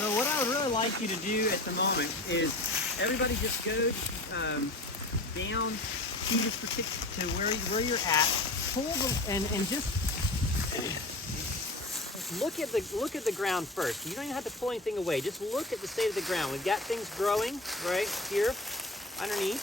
So what I would really like you to do at the moment is everybody just go down to this particular, to where you're at, pull the, and just look at the ground first. You don't even have to pull anything away. Just look at the state of the ground. We've got things growing right here underneath.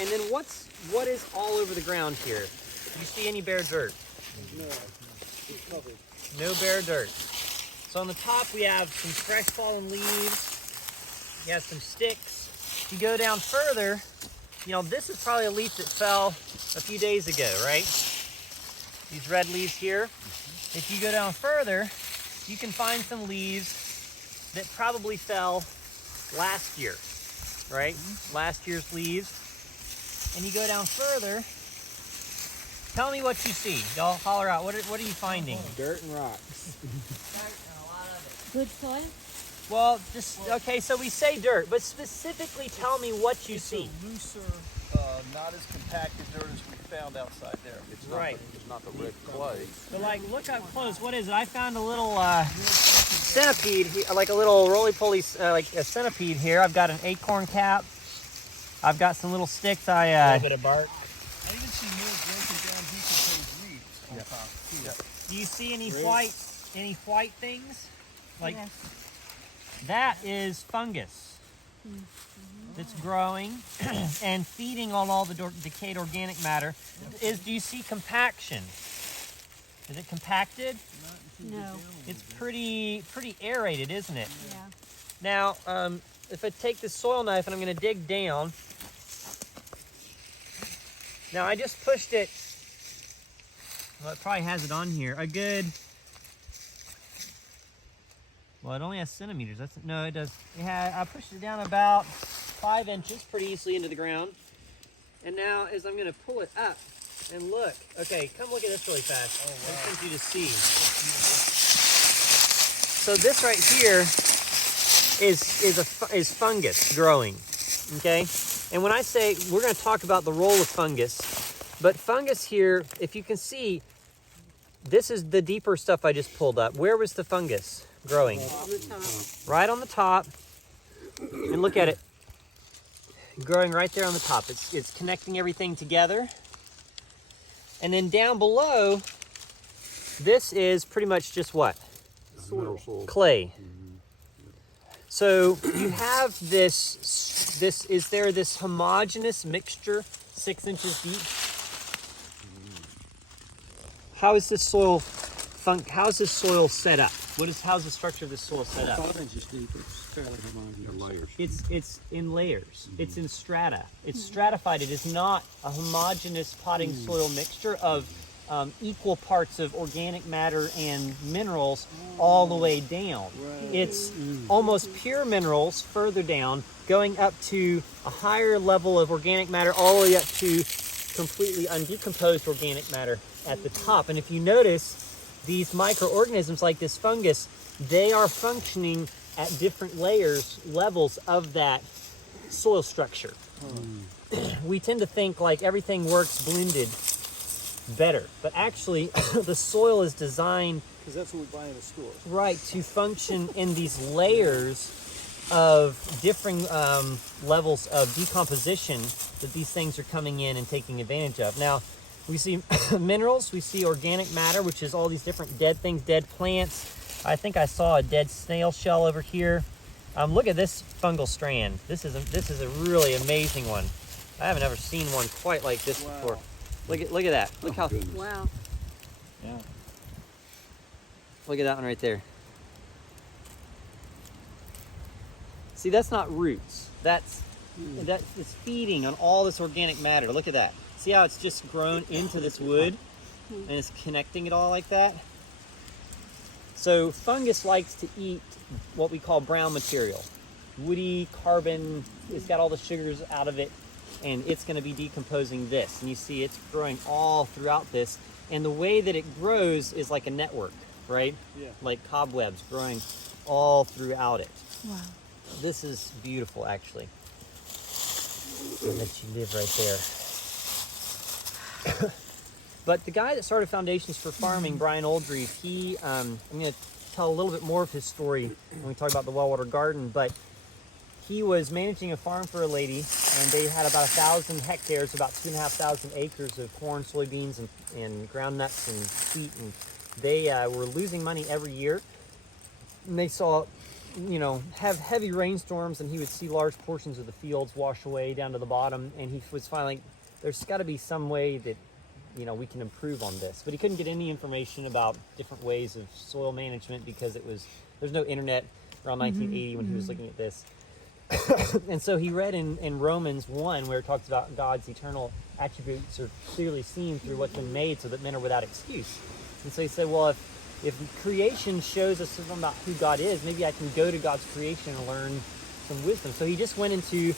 And then what is all over the ground here? Do you see any bare dirt? No, it's covered. No bare dirt. So on the top we have some fresh fallen leaves. You have some sticks. If you go down further, you know, this is probably a leaf that fell a few days ago, right? These red leaves here. If you go down further, you can find some leaves that probably fell last year, right? Last year's leaves. And you go down further, tell me what you see. Y'all holler out, what are you finding? Dirt and rocks. Good soil? Well, just, okay, so we say dirt, but specifically tell me what you see. It's a looser, not as compacted dirt as we found outside there. It's not Right. It's not the red clay. So like, look up close, what is it? I found a little centipede, like a little roly-poly, like a centipede here. I've got an acorn cap. I've got some little sticks. A little bit of bark. I even see more broken down decomposed leaves on top too. Do you see any white things? Like, Yes. that is fungus that's growing and feeding on all the decayed organic matter. Do you see compaction? Is it compacted? No. It's pretty aerated, isn't it? Yeah. Now, if I take this soil knife and I'm going to dig down, now I just pushed it, well, it probably has it on here, a good, well, it only has centimeters. No, it does. I pushed it down about 5 inches pretty easily into the ground. And now, as I'm going to pull it up and look, okay, come look at this really fast. Oh, wow. I just want you to see. So this right here is fungus growing, okay? And when I say, we're going to talk about the role of fungus, but fungus here, if you can see, this is the deeper stuff I just pulled up. Where was the fungus growing? On the top. Right on the top. And look at it, growing right there on the top. It's connecting everything together. And then down below, this is pretty much just what? Soil. Clay. So you have is there this homogeneous mixture 6 inches deep? How is this soil how's this soil set up? How's the structure of this soil set up? 5 inches deep. It's fairly homogeneous. Layers. It's in layers. It's in strata. It's stratified. It is not a homogeneous potting soil mixture of equal parts of organic matter and minerals all the way down. Right. It's almost pure minerals further down, going up to a higher level of organic matter all the way up to completely undecomposed organic matter at the top. And if you notice, these microorganisms like this fungus, they are functioning at different levels of that soil structure. We tend to think like everything works blended better, but actually the soil is designed, Because that's what we buy in the store. right, to function in these layers of differing levels of decomposition that these things are coming in and taking advantage of. Now, we see minerals, we see organic matter, which is all these different dead things, dead plants. I think I saw a dead snail shell over here. Look at this fungal strand. This is a really amazing one. I haven't ever seen one quite like this before. Look at that. Look how. Wow. Yeah. Look at that one right there. See, that's not roots. That's feeding on all this organic matter. Look at that. See how it's just grown into this wood and it's connecting it all like that? So fungus likes to eat what we call brown material. Woody, carbon, it's got all the sugars out of it, and it's going to be decomposing this. And you see it's growing all throughout this. And the way that it grows is like a network, right? Yeah. Like cobwebs growing all throughout it. Wow. This is beautiful, actually. I'll let you live right there. But the guy that started Foundations for Farming, Brian Oldreeve, I'm going to tell a little bit more of his story when we talk about the well-water garden, but he was managing a farm for a lady, and they had about 1,000 hectares, about 2,500 acres of corn, soybeans, and ground nuts and wheat, and they were losing money every year. And they saw, have heavy rainstorms, and he would see large portions of the fields wash away down to the bottom, and he was finally like, there's got to be some way that we can improve on this. But he couldn't get any information about different ways of soil management because there's no internet around 1980 when he was looking at this. And so he read in Romans 1 where it talks about God's eternal attributes are clearly seen through what's been made so that men are without excuse. And so he said, well, if creation shows us something about who God is, maybe I can go to God's creation and learn some wisdom. So he just went into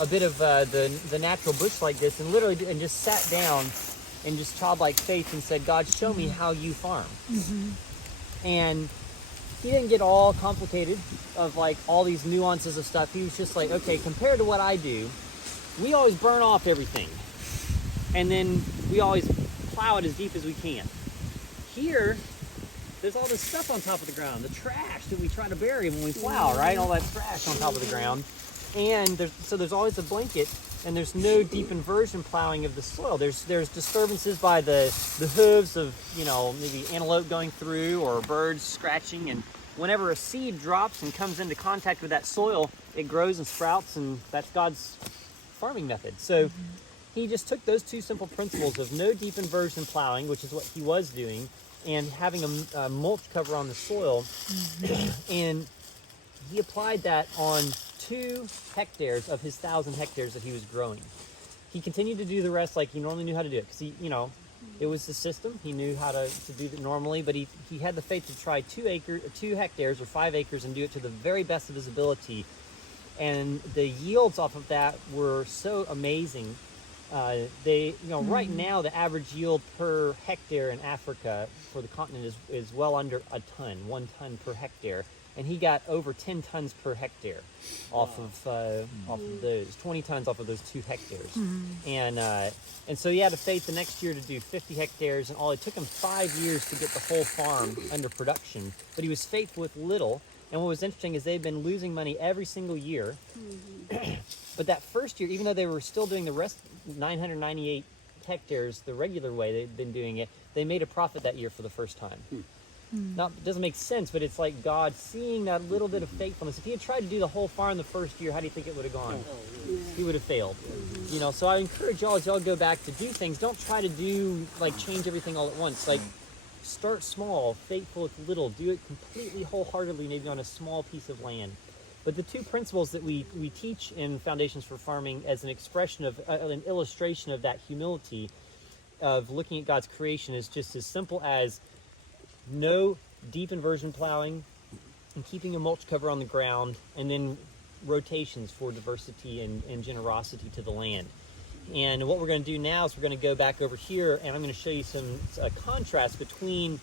a bit of the natural bush like this and literally just sat down in just childlike faith and said, God, show me how you farm. And he didn't get all complicated of like all these nuances of stuff. He was just like, okay, compared to what I do, we always burn off everything. And then we always plow it as deep as we can. Here, there's all this stuff on top of the ground, the trash that we try to bury when we plow, right? All that trash on top of the ground. And there's always a blanket, and there's no deep inversion plowing of the soil. There's disturbances by the hooves of, maybe antelope going through or birds scratching, and whenever a seed drops and comes into contact with that soil, it grows and sprouts, and that's God's farming method. So he just took those two simple principles of no deep inversion plowing, which is what he was doing, and having a mulch cover on the soil, and he applied that on 2 hectares of his 1,000 hectares that he was growing. He continued to do the rest like he normally knew how to do it, because it was the system. He knew how to do it normally, but he had the faith to try 2 hectares or 5 acres and do it to the very best of his ability. And the yields off of that were so amazing. Right now the average yield per hectare in Africa for the continent is well under a ton, 1 ton per hectare. And he got over 10 tons per hectare off of those, 20 tons off of those 2 hectares. And so he had a faith the next year to do 50 hectares, and it took him 5 years to get the whole farm under production. But he was faithful with little. And what was interesting is they've been losing money every single year. But that first year, even though they were still doing the rest 998 hectares the regular way they've been doing it, they made a profit that year for the first time. Now, it doesn't make sense, but it's like God seeing that little bit of faithfulness. If he had tried to do the whole farm the first year, how do you think it would have gone? He would have failed. So I encourage y'all, as y'all go back to do things, don't try to change everything all at once. Start small, faithful with little, do it completely wholeheartedly, maybe on a small piece of land. But the 2 principles that we teach in Foundations for Farming as an expression of, an illustration of that humility of looking at God's creation is just as simple as no deep inversion plowing and keeping a mulch cover on the ground, and then rotations for diversity and generosity to the land. And what we're going to do now is we're going to go back over here, and I'm going to show you some contrast between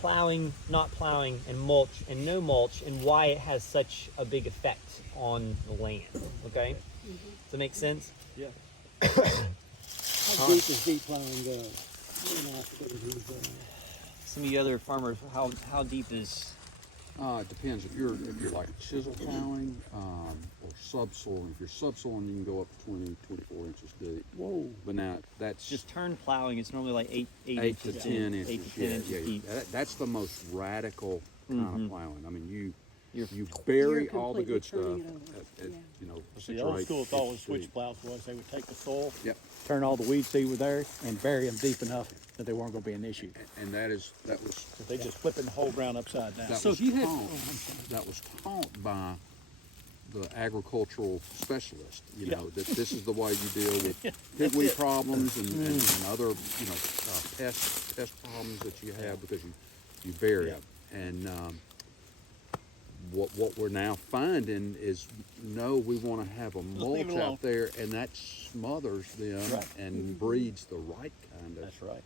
plowing, not plowing, and mulch and no mulch, and why it has such a big effect on the land. Okay? Does that make sense? Yeah. How deep is deep plowing go? Some of you other farmers, how deep is? It depends if you're like chisel plowing or subsoil. If you're subsoiling, you can go up to 24 inches deep. Whoa! But now that's Just turn plowing. It's normally like 8 8 to 10 inches. 8 to 10 inches deep. That's the most radical kind of plowing. I mean, you You're bury all the good stuff. turning it over. The old school thought with switch plows was they would take the soil, Yep. turn all the weeds that were there, and bury them deep enough that they weren't going to be an issue. And that was They just flipping the whole ground upside down. that was taught by the agricultural specialist. That this is the way you deal with pigweed problems and other pest problems that you have because you bury it. And what we're now finding is we want to have a mulch out there, and that smothers them and breeds the right kind of. That's right.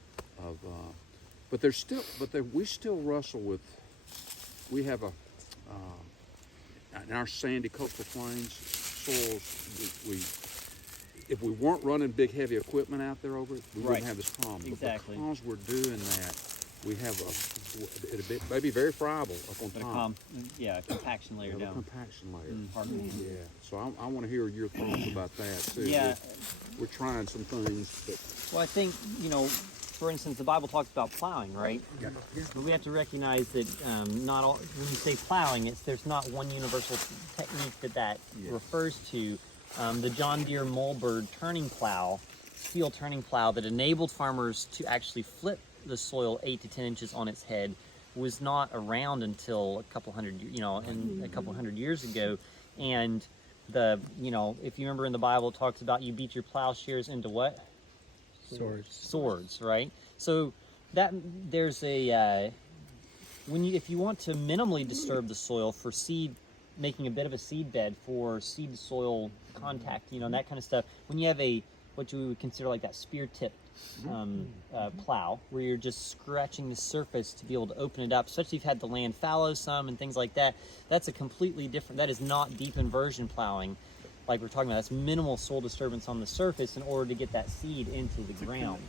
But we still wrestle with. We have in our sandy coastal plains soils. If we weren't running big heavy equipment out there over it, we wouldn't have this problem. Exactly. But because we're doing that, we have it may be very friable up on But top. a compaction layer We have a down. compaction layer. Mm-hmm. Yeah, so I want to hear your thoughts about that too. Yeah. We're trying some things, but Well, I think, for instance, the Bible talks about plowing, right? But we have to recognize that not all, when you say plowing, there's not one universal technique that refers to. The John Deere Mulbird turning plow, steel turning plow that enabled farmers to actually flip the soil 8 to 10 inches on its head was not around until a couple hundred years ago. And if you remember in the Bible, it talks about you beat your plowshares into what? Swords, right? So that there's a if you want to minimally disturb the soil for seed, making a bit of a seed bed for seed soil contact, and that kind of stuff. When you have what you would consider like that spear tip plow, where you're just scratching the surface to be able to open it up, especially if you've had the land fallow some and things like that. That's a completely different. That is not deep inversion plowing. Like we're talking about, that's minimal soil disturbance on the surface in order to get that seed into the ground.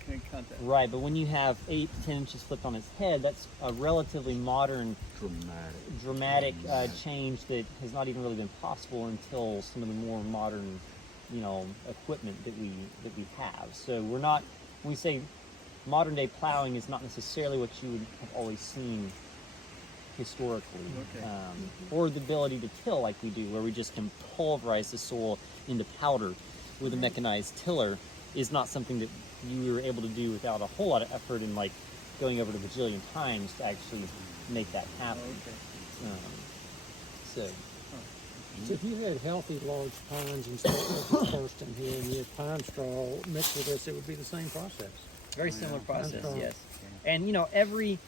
Right, but when you have 8 to 10 inches flipped on its head, that's a relatively modern, dramatic change that has not even really been possible until some of the more modern, equipment that we have. So we're not, when we say modern day plowing, is not necessarily what you would have always seen historically, or the ability to till like we do, where we just can pulverize the soil into powder with a mechanized tiller, is not something that you were able to do without a whole lot of effort and like going over to a bajillion times to actually make that happen. So if you had healthy large pines and stuff first in here, and you had pine straw mixed with this, it would be the same process. very similar process, Pine straw. yes. And every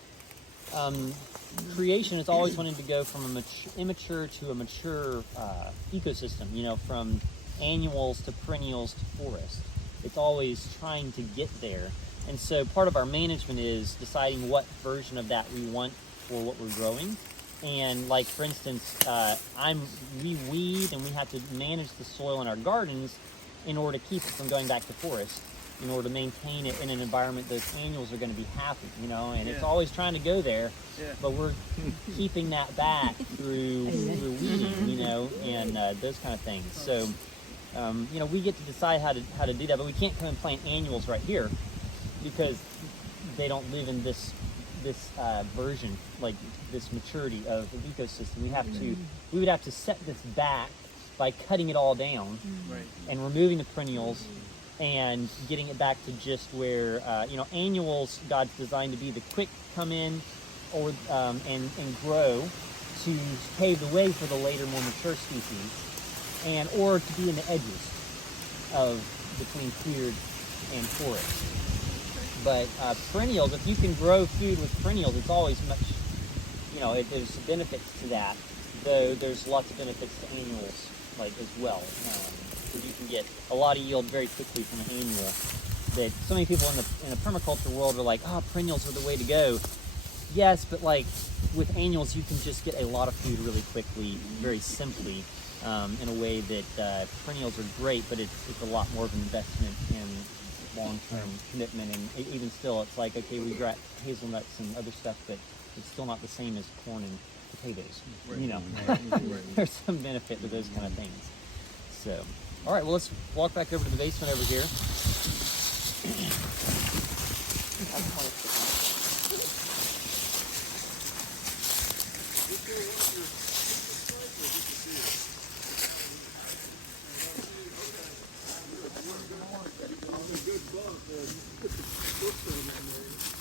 creation is always wanting to go from an immature to a mature ecosystem, from annuals to perennials to forest. It's always trying to get there. And so part of our management is deciding what version of that we want for what we're growing. And like, for instance, we weed and we have to manage the soil in our gardens in order to keep it from going back to forest, in order to maintain it in an environment those annuals are going to be happy, and it's always trying to go there, but we're keeping that back through weeding, and those kind of things. So, we get to decide how to do that, but we can't come and plant annuals right here because they don't live in this version, like this maturity of the ecosystem. We would have to set this back by cutting it all down and removing the perennials and getting it back to just where annuals God's designed to be the quick come in or and grow to pave the way for the later more mature species, or to be in the edges of between cleared and forest. But perennials, if you can grow food with perennials, it's always much, there's benefits to that, though there's lots of benefits to annuals as well. You can get a lot of yield very quickly from an annual. That so many people in the permaculture world are like, perennials are the way to go. Yes, but with annuals, you can just get a lot of food really quickly, very simply, in a way that perennials are great, but it's a lot more of an investment in long-term commitment. And even still, it's like, okay, we got hazelnuts and other stuff, but it's still not the same as corn and potatoes. There's some benefit to those kind of things. So, all right, well, let's walk back over to the basement over here. Good bug. You put the filter in there.